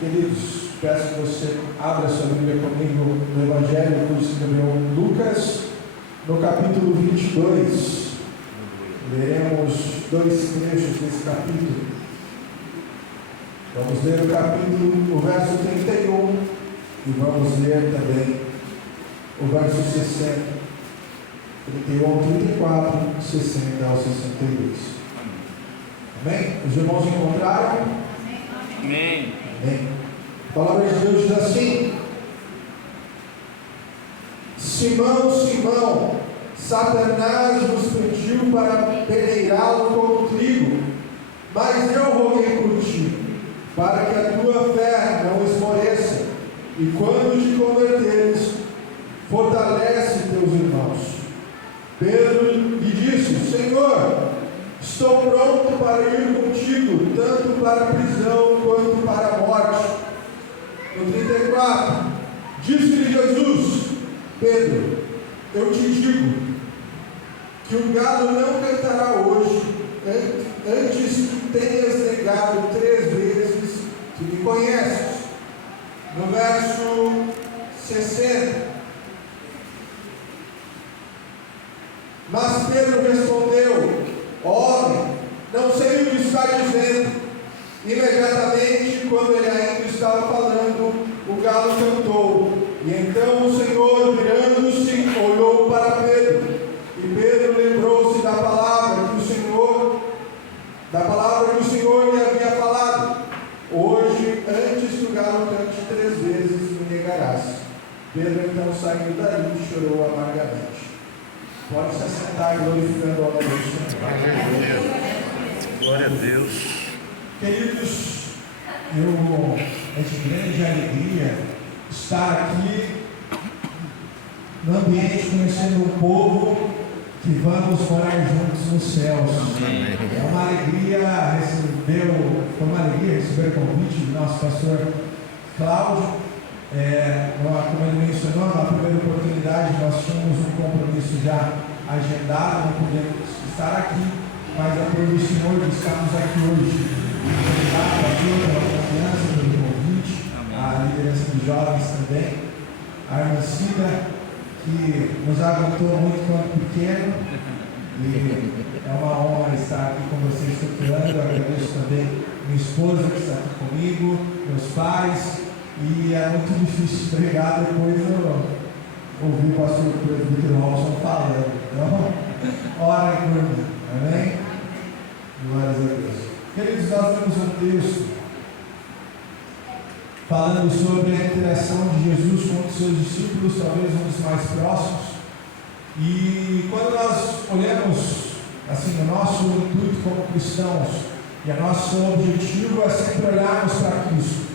Queridos, peço que você abra sua Bíblia comigo no Evangelho que escreveu Lucas, no capítulo 22. Leremos dois trechos desse capítulo. Vamos ler o capítulo, o verso 31, e vamos ler também o verso 60, 31 ao 34, 60 ao 62. Amém? Os irmãos encontraram? Amém. Amém. A palavra de Deus diz assim: Simão, Simão, Satanás nos pediu para peneirá-lo como trigo, mas eu roguei por ti, para que a tua fé não esmoreça, e quando te converteres, fortalece teus irmãos. Pedro lhe disse: Senhor, estou pronto para ir contigo, tanto para a prisão quanto para a morte. No 34, disse-lhe Jesus: Pedro, eu te digo que o galo não cantará hoje, antes que tenhas negado 3 vezes que me conheces. No verso 60, mas Pedro respondeu: homem, não sei o que está dizendo. Imediatamente, quando ele ainda estava falando, o galo cantou. E então o Senhor, virando-se, olhou para Pedro. E Pedro lembrou-se da palavra que o Senhor lhe havia falado: hoje, antes que o galo cante 3 vezes, me negarás. Pedro então saiu dali e chorou amargamente. Pode se assentar, glorificando ao nome do Senhor. Glória a Deus. Queridos, é de grande alegria estar aqui no ambiente, conhecendo um povo que vamos morar juntos nos céus. É uma alegria receber o convite do nosso pastor Cláudio. Como ele mencionou, na primeira oportunidade nós tínhamos um compromisso já agendado, não podemos estar aqui, mas é por o Senhor que estamos aqui hoje. Obrigado a Deus pela confiança, pelo convite, a liderança dos jovens também, a irmã Cida, que nos aguentou muito quando pequeno, e é uma honra estar aqui com vocês estruturando. Agradeço também minha esposa que está aqui comigo, meus pais, e é muito difícil pregar depois eu ouvir o pastor Presbítero Robson falando. Então, ora por mim, amém? Glórias a Deus. Queridos, nós temos um texto falando sobre a interação de Jesus com os seus discípulos, talvez um dos mais próximos. E quando nós olhamos, assim, o nosso intuito como cristãos, e o nosso objetivo é sempre olharmos para Cristo,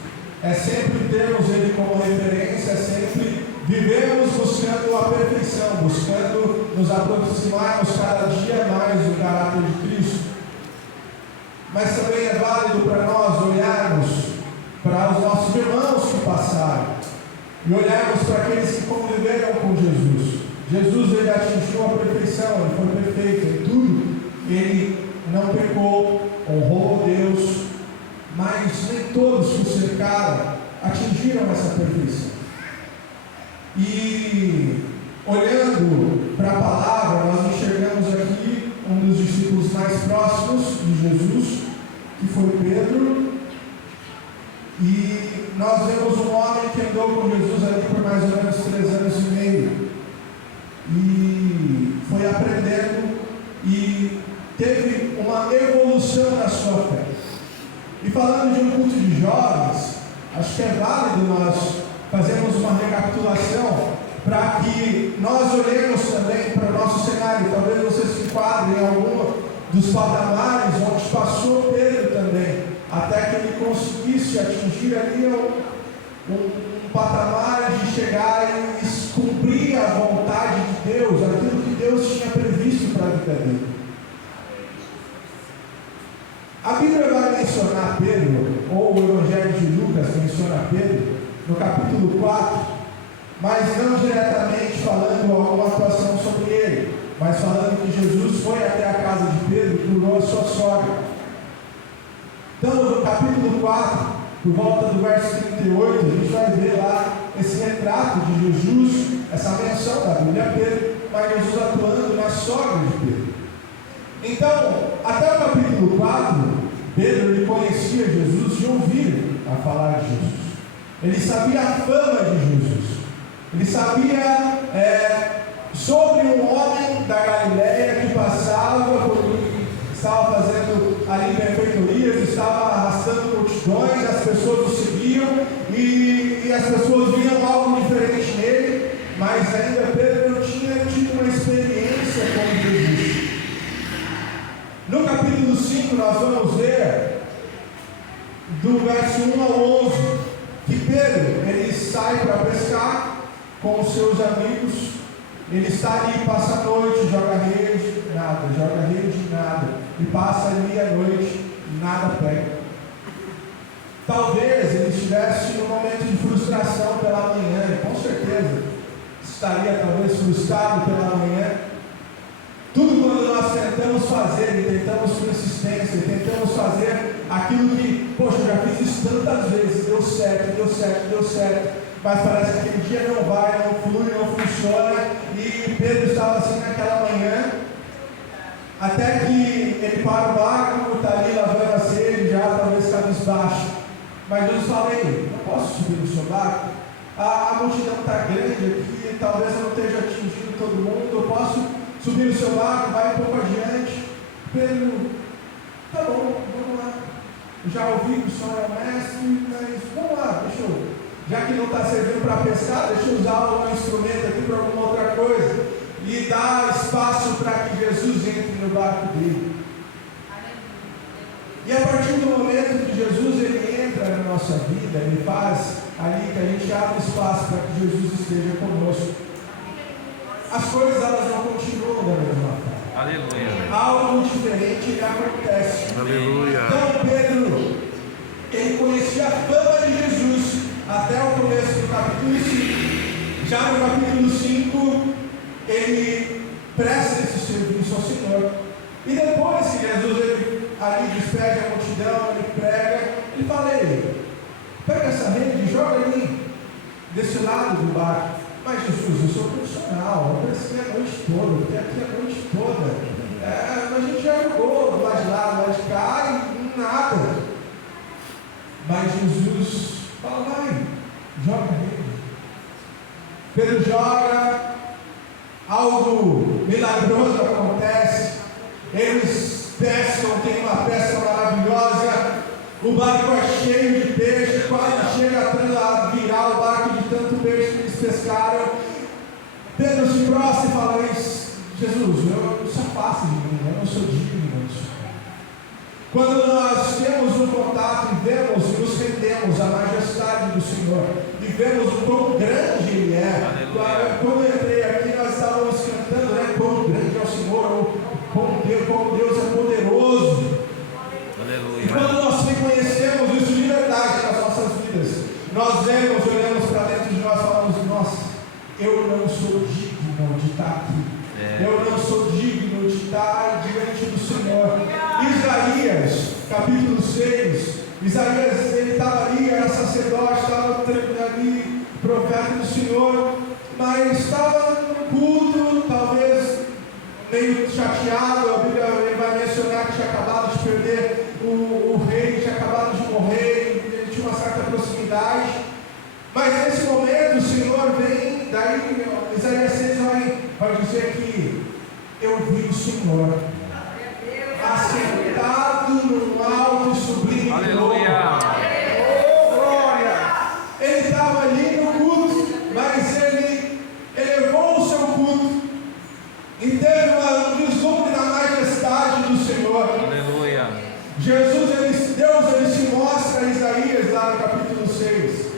é sempre termos Ele como referência, é sempre vivemos buscando a perfeição, buscando nos aproximarmos cada dia mais do caráter de Cristo. Mas também é válido para nós olharmos para os nossos irmãos que passaram e olharmos para aqueles que conviveram com Jesus. Jesus, ele atingiu a perfeição, ele foi perfeito em tudo, ele não pecou, honrou a Deus, mas nem todos que o cercaram atingiram essa perfeição. E olhando para a palavra, nós enxergamos aqui um dos discípulos mais próximos de Jesus, que foi Pedro, e nós vemos um homem que andou com Jesus ali por mais ou menos 3 anos e meio, e foi aprendendo e teve uma evolução na sua fé. E falando de um culto de jovens, acho que é válido nós fazermos uma recapitulação para que nós olhemos também para o nosso cenário. Talvez você se enquadre em algum dos patamares onde passou Pedro também, até que ele conseguisse atingir ali um patamar de chegar e cumprir a vontade de Deus, aquilo que Deus tinha previsto para a vida dele. A Bíblia vai mencionar Pedro, ou o Evangelho de Lucas menciona Pedro, no capítulo 4, mas não diretamente falando alguma atuação sobre ele, mas falando que Jesus foi até a casa de Pedro e curou a sua sogra. Então, no capítulo 4, por volta do verso 38, a gente vai ver lá esse retrato de Jesus, essa menção da Bíblia Pedro, mas Jesus atuando na sogra de Pedro. Então, até o capítulo 4, Pedro ele conhecia Jesus de ouvir a falar de Jesus. Ele sabia a fama de Jesus. Ele sabia sobre um homem da Galileia que passava, porque estava fazendo ali benfeitorias, estava arrastando multidões, as pessoas o seguiam e as pessoas viam algo diferente nele, mas ainda Pedro não tinha tido uma experiência com Jesus. No capítulo 5 nós vamos ver do verso 1 ao 11 que Pedro ele sai para pescar com os seus amigos. Ele está ali, passa a noite, joga rede, nada, joga rede, nada, e passa ali a noite, nada pega. Talvez ele estivesse num momento de frustração pela manhã, e com certeza estaria talvez frustrado pela manhã. Tudo quando nós tentamos fazer, e tentamos com insistência, e tentamos fazer aquilo que, poxa, eu já fiz isso tantas vezes, deu certo, deu certo, deu certo, mas parece que aquele dia não vai, não flui, não funciona, e Pedro estava assim naquela manhã, até que ele para o barco, está ali lavando a sede, já talvez cabisbaixo, mas Jesus fala: ei, não posso subir no seu barco, a multidão está grande aqui, talvez eu não esteja atingindo todo mundo, eu posso subir no seu barco, vai um pouco adiante. Pedro, tá bom, vamos lá, já ouvi que o senhor é o mestre, mas vamos lá, deixa eu, já que não está servindo para pescar, deixa eu usar o meu instrumento aqui para alguma outra coisa, e dar espaço para que Jesus entre no barco dele. E a partir do momento que Jesus ele entra na nossa vida, ele faz ali que a gente abre espaço para que Jesus esteja conosco. As coisas elas não continuam da mesma forma. Aleluia. Algo diferente acontece. Aleluia. Então Pedro, ele conhecia a fama de Jesus até o começo do capítulo 5. Já no capítulo 5, ele presta esse serviço ao Senhor. E depois que Jesus ele, ali despede a multidão, ele prega, ele fala: pega essa rede e joga ali desse lado do barco. Mas Jesus, eu sou profissional, eu prestei a noite toda, eu fiquei aqui a noite toda. A gente já jogou do lado de lá, do lado de cá, e nada. Mas Jesus fala: vai, joga nele. Pedro joga, algo milagroso acontece, eles pescam, tem uma pesca maravilhosa, o barco é cheio de peixe, quase chega a virar o barco de tanto peixe que eles pescaram. Pedro se prostra e fala: Jesus, eu se afaste de mim, eu não sou digno disso. Quando nós temos um contato e vemos e nos rendemos à majestade do Senhor, e vemos o quão grande Ele é. Aleluia. Quando eu entrei aqui, nós estávamos cantando, né? Quão grande é o Senhor, quão Deus é poderoso. Aleluia. E quando nós reconhecemos isso de verdade nas nossas vidas, nós vemos, olhamos para dentro de nós e falamos: nossa, eu não sou digno de estar aqui. Eu não sou digno de estar diante do Senhor. Isaías, capítulo 6. Isaías, ele estava ali, era sacerdote, estava ali, profeta do Senhor, mas estava no culto, talvez meio chateado. A Bíblia ele vai mencionar que tinha acabado de perder o rei, tinha acabado de morrer, ele tinha uma certa proximidade. Mas nesse momento o Senhor vem, daí Isaías 6 vai dizer que eu vi o Senhor assentado num alto e sublime trono. Aleluia. Oh, glória! Ele estava ali no culto, mas ele elevou o seu culto e teve um vislumbre da majestade do Senhor. Aleluia. Deus ele se mostra a Isaías lá no capítulo 6.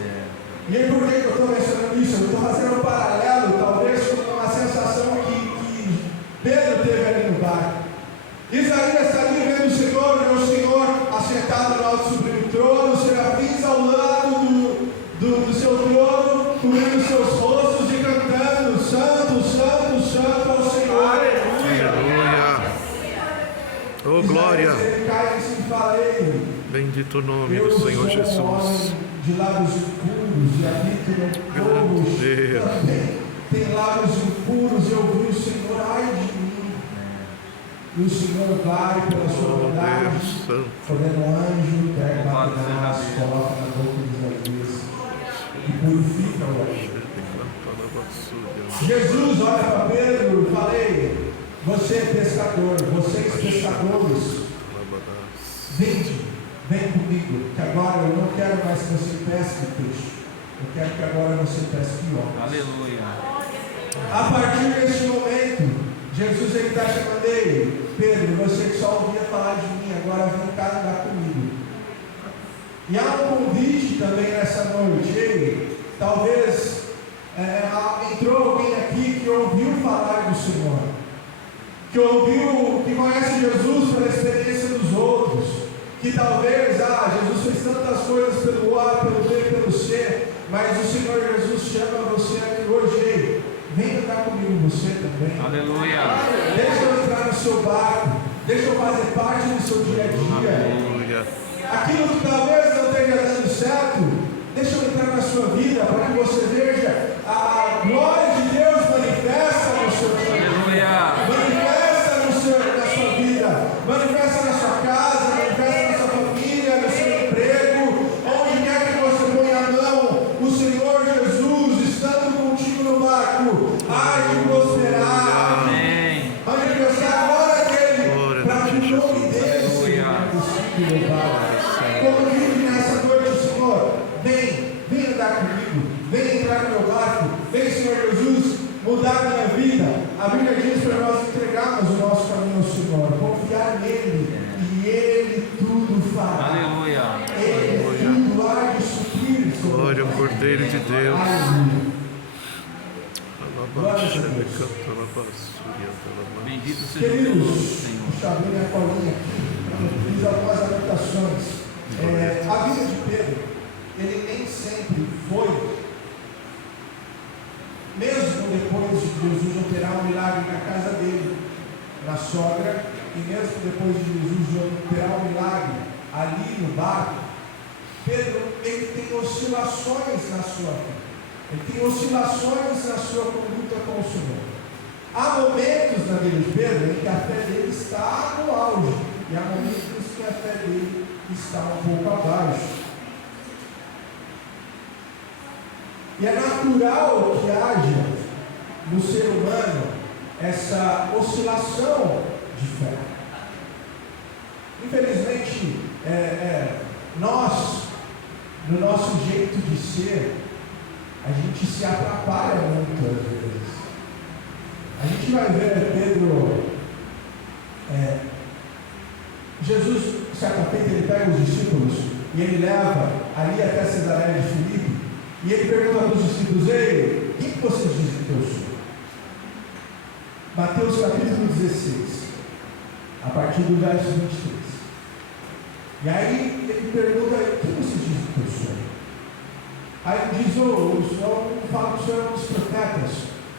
E aí, por que eu estou mencionando isso? Eu estou fazendo um paralelo, talvez com uma sensação que Pedro teve ali no barco. Bendito o nome Eu do Senhor sou um Jesus. homem de lábios impuros e habito no povo Deus. também tem lábios impuros. Eu vi o Senhor, ai de mim. E o Senhor vai pela sua Oh, bondade, Deus Santo. ordena um anjo, pega Louvado uma seja Deus. coloca na boca de Isaías e purifica o homem. Jesus olha para Pedro e falei, você é pescador, vocês pescadores, vem comigo, que agora eu não quero mais que você pesque peixe, eu quero que agora você pesque homens. Aleluia. A partir desse momento, Jesus ele está chamando ele, Pedro, você que só ouvia falar de mim, agora vem cá andar comigo. E há um convite também nessa noite, ele, talvez entrou alguém aqui que ouviu falar do Senhor, que conhece Jesus pela experiência dos outros, que talvez, Jesus fez tantas coisas pelo A, pelo B, pelo C, mas o Senhor Jesus chama você aqui hoje, vem andar comigo você também. Aleluia. Deixa eu entrar no seu barco, deixa eu fazer parte do seu dia a dia. Aleluia. Aquilo que talvez não esteja dando certo, deixa eu entrar na sua vida, para que você veja a glória de Deus manifesta no seu dia. Aleluia. Manifesta na sua vida, manifesta na sua casa, manifesta na sua família, no seu emprego, onde quer que você ponha a mão, o Senhor Jesus estando contigo no barco, há de prosperar. Amém. Manifestar a glória dele, para que o nome dele seja louvado. Convido nessa noite, Senhor, vem andar comigo, vem entrar no meu barco, vem, Senhor Jesus, mudar a minha vida. A Bíblia diz para nós entregarmos o nosso caminho ao Senhor, confiar nele, e ele tudo fará. Aleluia. Ele tudo há de suprir, Senhor. Glória ao Cordeiro de Deus. Aleluia. Glória a Deus. Bendito seja o teu Queridos, nome, Senhor. deixa eu abrir minha colinha aqui. Fiz algumas anotações. A vida de Pedro, ele nem sempre foi, mesmo depois de Jesus operar um milagre na casa dele, na sogra, e mesmo depois de Jesus operar um milagre ali no barco, Pedro, ele tem oscilações na sua vida, ele tem oscilações na sua conduta com o Senhor. Há momentos na vida de Pedro em que a fé dele está no auge, e há momentos que a fé dele está um pouco abaixo. E é natural que haja no ser humano essa oscilação de fé. Infelizmente, nós, no nosso jeito de ser, a gente se atrapalha muito às vezes. A gente vai ver Pedro, Jesus, certa feita, ele pega os discípulos e ele leva ali até Cesareia de Filipe, e ele pergunta para os discípulos, ei, quem que vocês dizem que eu sou? Mateus capítulo 16, a partir do verso 23. E aí ele pergunta, quem vocês dizem que eu sou? Aí ele diz, o Senhor fala que o Senhor é um dos profetas.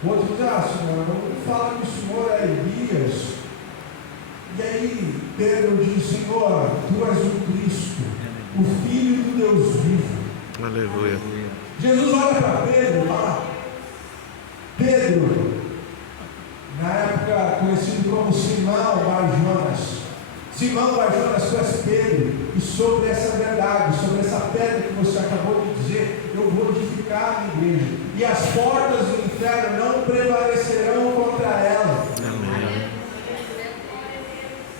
O outro diz, Senhor, não fala que o Senhor é Elias. E aí Pedro diz, Senhor, Tu és o Cristo, o Filho do Deus vivo. Aleluia. Jesus olha para Pedro e fala, Pedro, na época conhecido como Simão Bar-Jonas, Simão Bar-Jonas, tu és Pedro, e sobre essa verdade, sobre essa pedra que você acabou de dizer, eu vou edificar a minha igreja, e as portas do inferno não prevalecerão contra ela. Amém.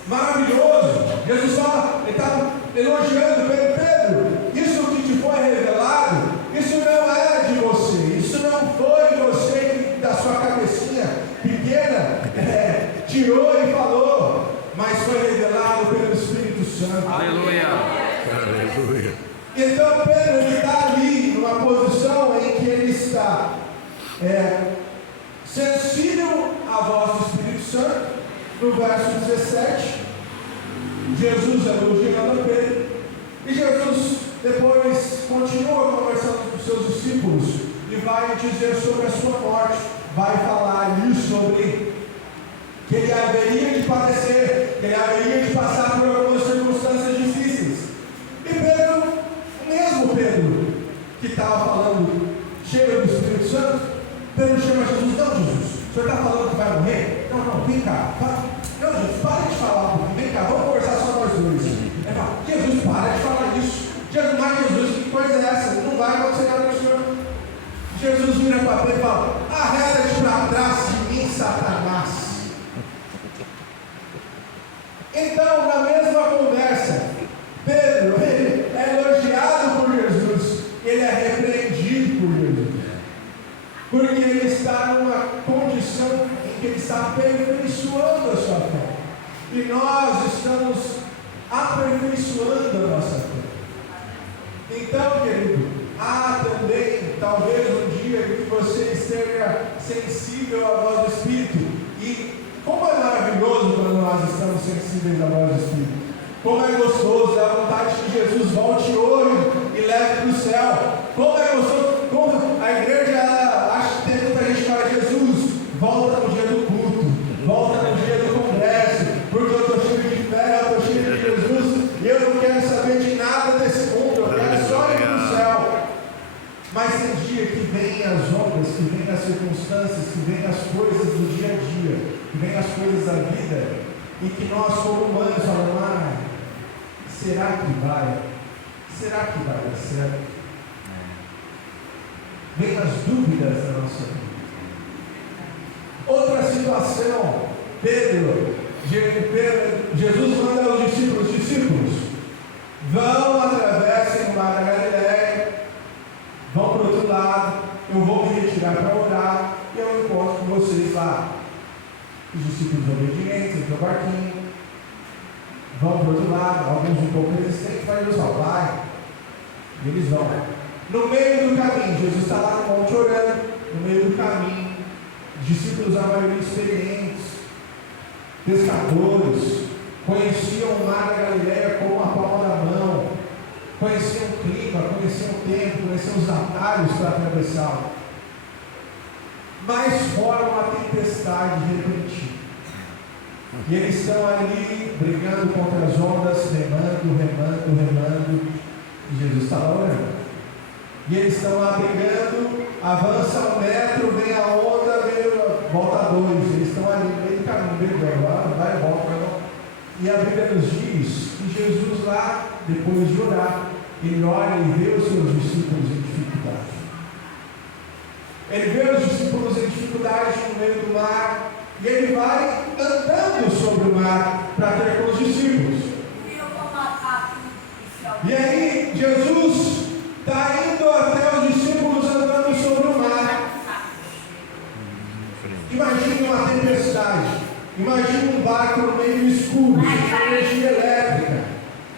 Maravilhoso. Jesus fala, ele está elogiando Pedro, isso que te foi revelado, isso não é de você, isso não foi você que da sua cabecinha pequena tirou e falou, mas foi revelado pelo Espírito Santo. Aleluia. Aleluia. Então Pedro está ali numa posição em que ele está sensível à voz do Espírito Santo. No verso 17, Jesus elogiando a Pedro, e Jesus depois continua conversando com os seus discípulos e vai dizer sobre a sua morte, vai falar ali sobre que ele haveria de padecer, que ele haveria de passar por algumas circunstâncias difíceis. estava falando, cheio do Espírito Santo. Pedro chama Jesus: não, Jesus, o senhor está falando que vai morrer? Não, vem cá. Não, Jesus, para de falar um pouquinho, vem cá, vamos conversar só nós dois. Ele fala: Jesus, para de falar isso. Jesus, que coisa é essa? Não vai acontecer nada com o senhor. Jesus vira para Pedro e fala: arreda-te para trás de mim, Satanás. Então, na mesma conversa, Pedro, ele é elogiado por Jesus, ele é repreendido por Jesus, porque ele está numa condição em que ele está aperfeiçoando a sua fé, e nós estamos aperfeiçoando a nossa fé. Então, querido, há também, talvez um dia que você esteja sensível à voz do Espírito, e como é maravilhoso quando nós estamos sensíveis à voz do Espírito. Como é gostoso, dá vontade que Jesus volte hoje e leve para o céu. Como é gostoso, como a igreja acha que tem muita gente que fala: Jesus, volta no dia do culto, volta no dia do congresso, porque eu estou cheio de fé, eu estou cheio de Jesus, e eu não quero saber de nada desse mundo, eu quero só ir para o céu. Mas tem dia que vem as ondas, que vem as circunstâncias, que vem as coisas do dia a dia, que vem as coisas da vida, e que nós, como humanos, falamos: será que vai? Será que vai dar certo? Vem as dúvidas da nossa vida. Outra situação, Jesus manda aos discípulos: vão, atravessem o mar da Galileia, vão para o outro lado, eu vou me retirar para orar, e eu encontro com vocês lá. Os discípulos obedientes, entram no barquinho, vão para o outro lado, alguns um pouco resistentes, mas Jesus fala: vai, e eles vão. No meio do caminho, Jesus está lá no monte orando, no meio do caminho, discípulos, a maioria experientes, pescadores, conheciam o mar da Galileia como a palma da mão, conheciam o clima, conheciam o tempo, conheciam os atalhos para atravessá-lo. Mas forma uma tempestade repentina. E eles estão ali brigando contra as ondas, remando, e Jesus está lá orando. E eles estão lá brigando, avança 1 metro, vem a onda, volta 2. Eles estão ali no meio do caminho, brigando, vai e volta. E a Bíblia nos diz que Jesus lá, depois de orar, ele olha e vê os seus discípulos em dificuldade. Ele vê os discípulos em dificuldade no meio do mar, e ele vai andando sobre o mar para ter com os discípulos. E aí Jesus está indo até os discípulos andando sobre o mar. Imagine uma tempestade, imagine um barco no meio escuro, sem energia elétrica,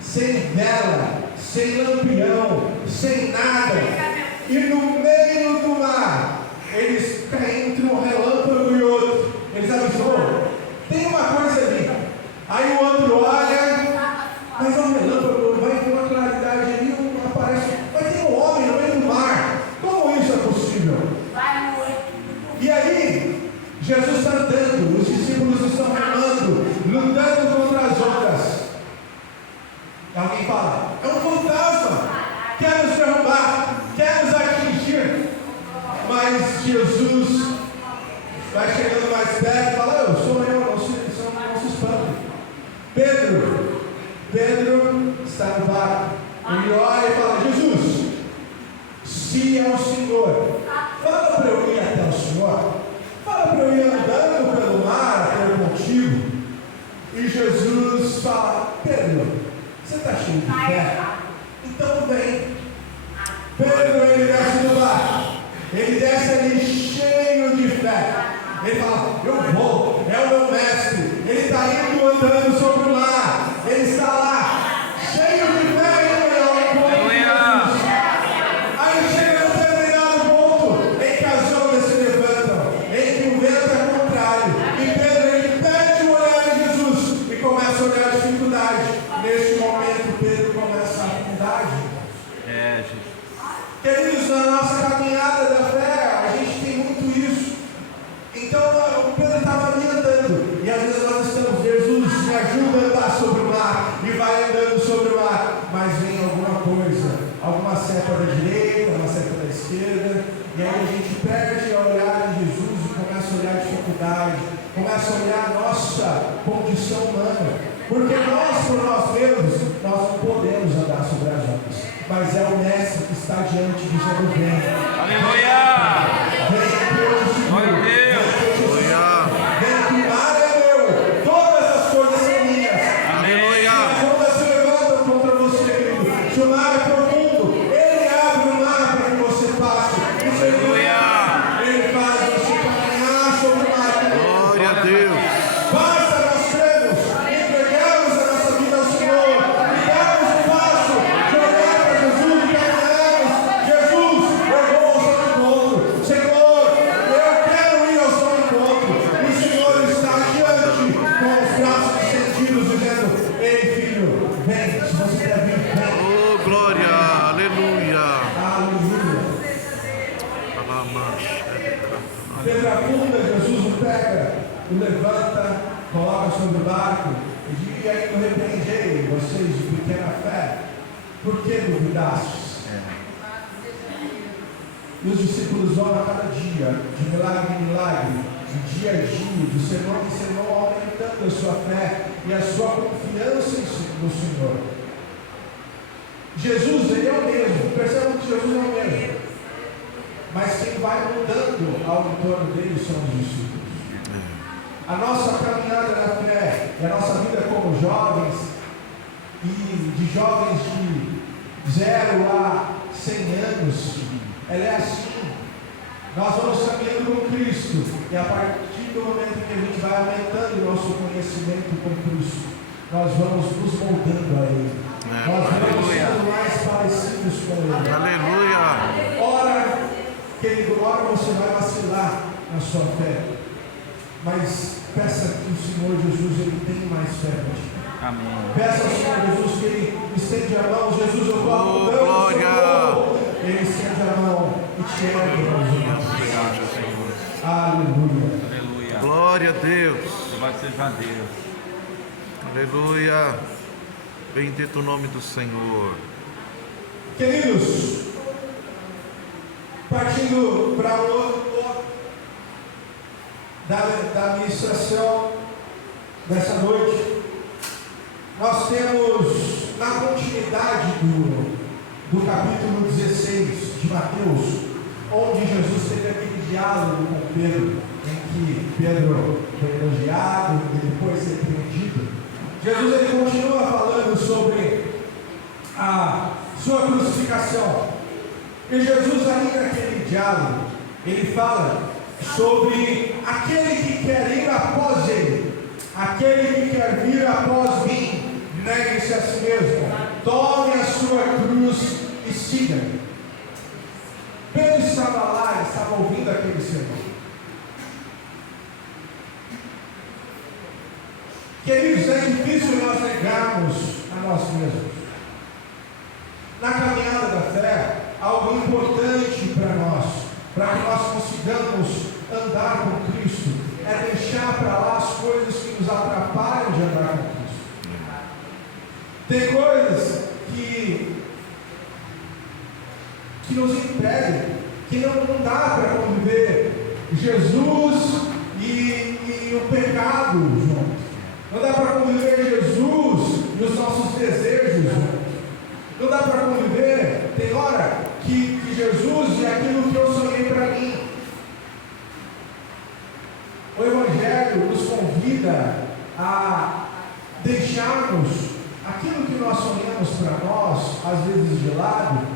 sem vela, sem lampião, sem nada, e no meio do mar, eles caem entre um relâmpago e outro. Eles avisam: tem uma coisa ali. Aí o outro olha, mas é um relâmpago, vai com uma claridade ali, aparece, mas tem um homem no meio do mar. Como isso é possível? E aí, Jesus está andando, os discípulos estão remando, lutando contra as ondas. Alguém fala: é um fantasma, quer nos derrubar, quer nos atingir. Mas Jesus vai chegando mais perto e fala: eu sou eu, não se espante. Pedro está no barco. Ele olha e fala: Jesus, se é o Senhor, fala para eu ir até o Senhor, fala para eu ir andando pelo mar até contigo. E Jesus fala: Pedro, você está cheio de fé? Então vem. Pedro, ele desce do barco, ele desce ali cheio de fé. Ele fala: eu vou, é o meu mestre. Ele está indo andando sobre o mar, ele está lá cheio de fé. Aí chega no determinado ponto em que as ondas se levantam, em que o vento é contrário, e Pedro, ele pede o olhar de Jesus e começa a olhar a dificuldade. Neste momento Pedro começa a afundar. Jesus. Queridos, na nossa caminhada da fé, a gente tem muito isso. Então o Pedro estava ali andando, e às vezes nós estamos: Jesus, me ajuda a andar sobre o mar, e vai andando sobre o mar, mas vem alguma coisa, alguma seta da direita, uma seta esquerda, e aí a gente perde a olhar em Jesus e começa a olhar a dificuldade, começa a olhar a nossa condição humana, porque nós, por nós mesmos, nós não podemos andar sobre as ondas, mas é o Mestre que está diante dizendo: vem. Aleluia! Vem que eu te seguro. Glória a Deus! Vem que o mar é meu, todas as coisas são minhas. Aleluia! As ondas se levantam contra você, querido. Se o mar é profundo, Ele abre o mar para que você passe. Ele faz você caminhar sobre o mar. Glória a Deus! Basta nós cremos, entregamos a nossa vida ao Senhor, e damos o passo de olhar para Jesus e caminhamos. Jesus, eu vou ao seu encontro. Senhor, eu quero ir ao seu encontro. E o Senhor está diante com os braços estendidos, dizendo: ei, filho, vem, se você quer vir, vem. Oh, glória! Aleluia! Aleluia. Pedra funda, Jesus o pega, o levanta, coloca sobre o barco e diz: e aí eu repreendei vocês de pequena fé, por que duvidastes? E os discípulos vão a cada dia, de milagre em milagre, de dia a dia, de semana em semana, aumentando a sua fé e a sua confiança no Senhor. Jesus, Ele é o mesmo, percebam que Jesus é o mesmo, mas quem vai mudando ao entorno dele são os discípulos. A nossa caminhada na fé e a nossa vida como jovens, e de jovens de 0 a 100 anos, ela é assim. Nós vamos caminhando com Cristo, e a partir do momento que a gente vai aumentando o nosso conhecimento com Cristo, nós vamos nos moldando a Ele. Nós vamos sendo mais parecidos com Ele. Aleluia! Ora, querido, ora você vai vacilar na sua fé, mas peça que o Senhor Jesus, Ele tem mais fé para ti. Amém. Peça ao Senhor Jesus que Ele estende a mão. Jesus, eu estou afundando, glória! Senhor. Ele estende a mão e te ergue. Obrigado, Senhor. Aleluia. Aleluia. Glória a Deus! Louvado seja Deus. Aleluia! Bendito o nome do Senhor. Queridos, partindo para o outro bloco da ministração dessa noite, nós temos na continuidade do capítulo 16 de Mateus, onde Jesus teve aquele diálogo com Pedro, em que Pedro foi elogiado e depois repreendido. Jesus, ele continua falando sobre a sua crucificação. E Jesus, ainda naquele diálogo, ele fala sobre aquele que quer ir após ele, aquele que quer vir após mim, negue-se a si mesmo, tome a sua cruz e siga-me. Pedro estava lá, estava ouvindo aquele sermão. Queridos, é difícil nós negarmos a nós mesmos. Na caminhada da fé, algo importante para que nós consigamos andar com Cristo, é deixar para lá as coisas que nos atrapalham de andar com Cristo. Tem coisas que nos impedem, que não dá para conviver Jesus e o pecado juntos. Não dá para conviver Jesus e os nossos desejos juntos. Não dá para conviver, tem hora que Jesus é aquilo que eu sonhei para mim. O Evangelho nos convida a deixarmos aquilo que nós sonhamos para nós, às vezes de lado,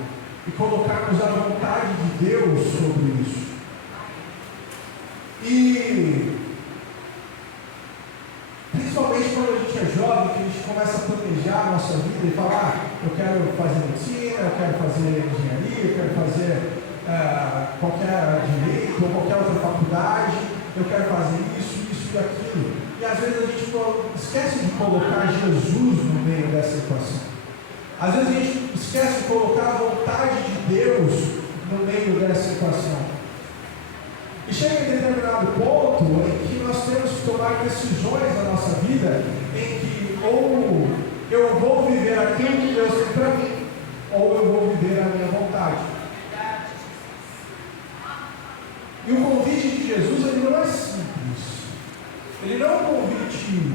e colocarmos a vontade de Deus sobre isso. E principalmente quando a gente é jovem, que a gente começa a planejar a nossa vida e falar: eu quero fazer medicina, eu quero fazer engenharia, eu quero fazer qualquer direito ou qualquer outra faculdade, eu quero fazer isso e aquilo. E às vezes a gente esquece de colocar Jesus no meio dessa equação. Às vezes a gente esquece de colocar a vontade de Deus no meio dessa equação. E chega em determinado ponto em que nós temos que tomar decisões na nossa vida, em que ou eu vou viver aquilo que Deus tem para mim, ou eu vou viver a minha vontade. Ele não é um convite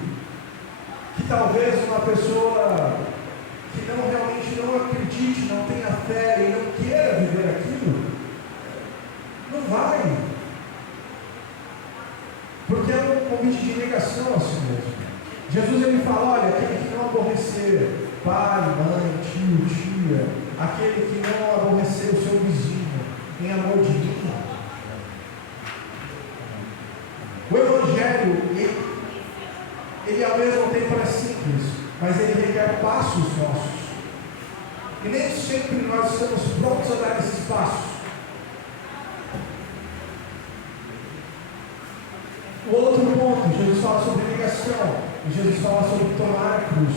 que talvez uma pessoa que não realmente não acredite, não tenha fé e não queira viver aquilo, não vai. Porque é um convite de negação a si mesmo. Jesus ele fala, olha, aquele que não aborrecer pai, mãe, tio, tia, aquele que não aborrecer o seu vizinho, em amor de mim. O Evangelho, ele ao mesmo tempo é simples, mas ele requer passos nossos. E nem sempre nós estamos prontos a dar esses passos. O outro ponto, Jesus fala sobre negação, e Jesus fala sobre tomar a cruz.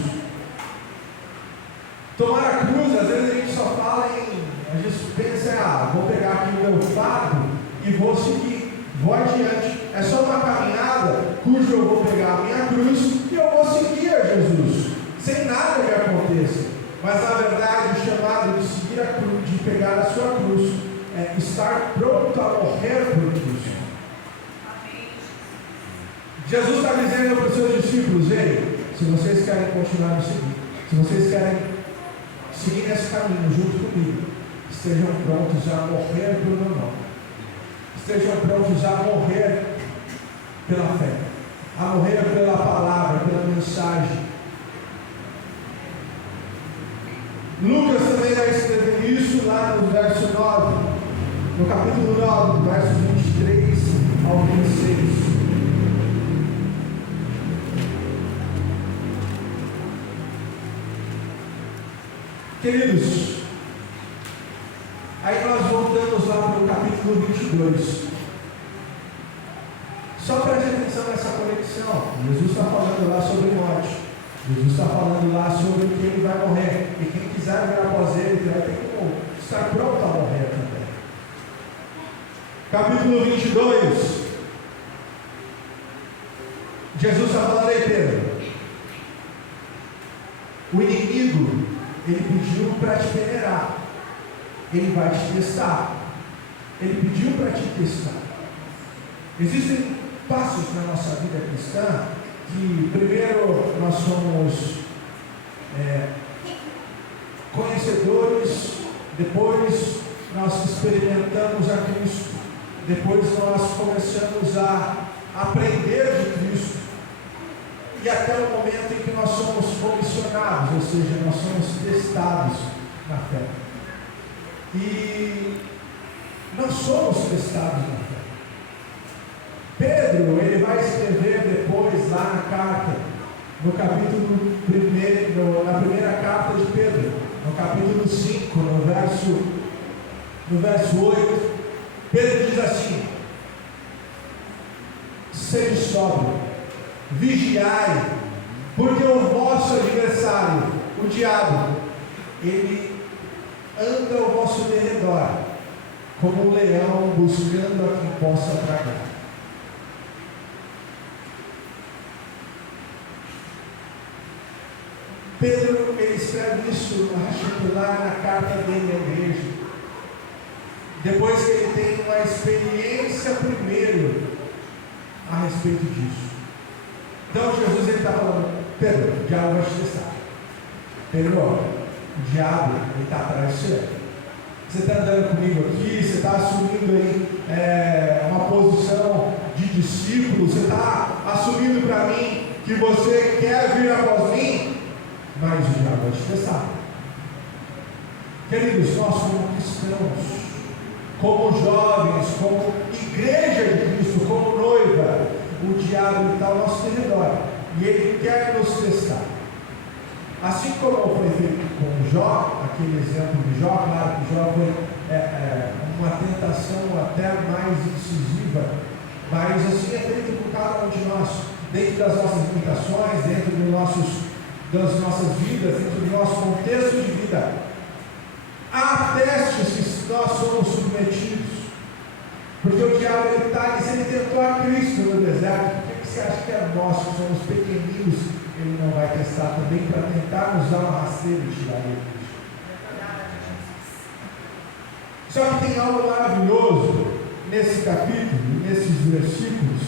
Tomar a cruz, às vezes a gente só fala a gente pensa, vou pegar aqui o meu fardo e vou seguir, vou adiante. É só uma caminhada cujo eu vou pegar a minha cruz e eu vou seguir a Jesus, sem nada que aconteça. Mas na verdade o chamado de seguir a cruz, de pegar a sua cruz, é estar pronto a morrer por Cristo. Jesus está dizendo para os seus discípulos, ei, se vocês querem continuar me seguindo, se vocês querem seguir nesse caminho junto comigo, estejam prontos a morrer pelo meu nome, estejam prontos a morrer pela fé, a morrer pela palavra, pela mensagem. Lucas também vai escrever isso lá no verso 9, no capítulo 9, do verso 23 ao 26. Queridos, aí nós voltamos lá para o capítulo 22. Só preste atenção nessa conexão. Jesus está falando lá sobre morte. Jesus está falando lá sobre que ele vai morrer. E quem quiser vir após ele vai ter que estar pronto a morrer também. Capítulo 22. Jesus está falando aí, Pedro. O inimigo, ele pediu para te peneirar. Ele vai te testar. Ele pediu para te testar. Existem passos na nossa vida cristã que primeiro nós somos conhecedores, depois nós experimentamos a Cristo, depois nós começamos a aprender de Cristo, e até o momento em que nós somos comissionados, ou seja, nós somos testados na fé. E nós somos testados na fé. Pedro, ele vai escrever depois lá na carta, no capítulo 1, na primeira carta de Pedro, no capítulo 5, no verso 8, Pedro diz assim: sede sóbrio, vigiai, porque o vosso adversário, o diabo, ele anda ao vosso derredor, como um leão buscando a quem possa tragar. Pedro, ele escreve isso lá na carta dele à igreja, depois que ele tem uma experiência primeiro a respeito disso. Então Jesus ele está falando: Pedro, o diabo vai te testar. Pedro, o diabo ele está atrás de você. Você está andando comigo aqui, você está assumindo aí uma posição de discípulo, você está assumindo para mim que você quer vir após mim, mas o diabo vai te testar. Queridos, nós como cristãos, como jovens, como igreja de Cristo, como noiva, o diabo está ao nosso redor e ele quer nos testar. Assim como foi feito com Jó, aquele exemplo de Jó, claro que Jó foi uma tentação até mais incisiva, mas assim é feito por cada um de nós, dentro das nossas limitações, dentro das nossas vidas, dentro do nosso contexto de vida. Há testes que nós somos submetidos, porque o diabo ele tentou a Cristo no deserto. Por que você acha que é nós, que somos pequeninos, ele não vai testar também para tentar nos dar uma rasteira e tirar ele? Só que tem algo maravilhoso nesse capítulo, nesses versículos,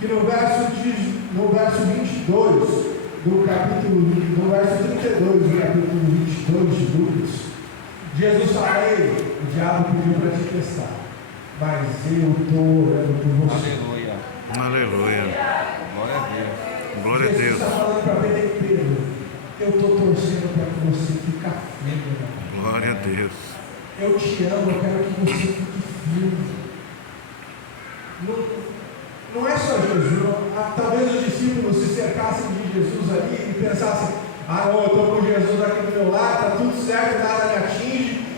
que no verso 22 do capítulo, no verso 32 do capítulo 22 de Lucas, Jesus fala: "Ei, o diabo pediu para te testar, mas eu estou orando por você." Aleluia. Aleluia. Glória a Deus. Glória a Jesus Deus. está falando para Pedro: eu estou torcendo para que você fique firme, irmão. Glória a Deus. Eu te amo, eu quero que você fique firme. Não é só Jesus. Talvez os discípulos se cercassem de Jesus ali e pensassem: "Ah, não, eu estou com Jesus aqui do meu lado, está tudo certo, nada me atinge.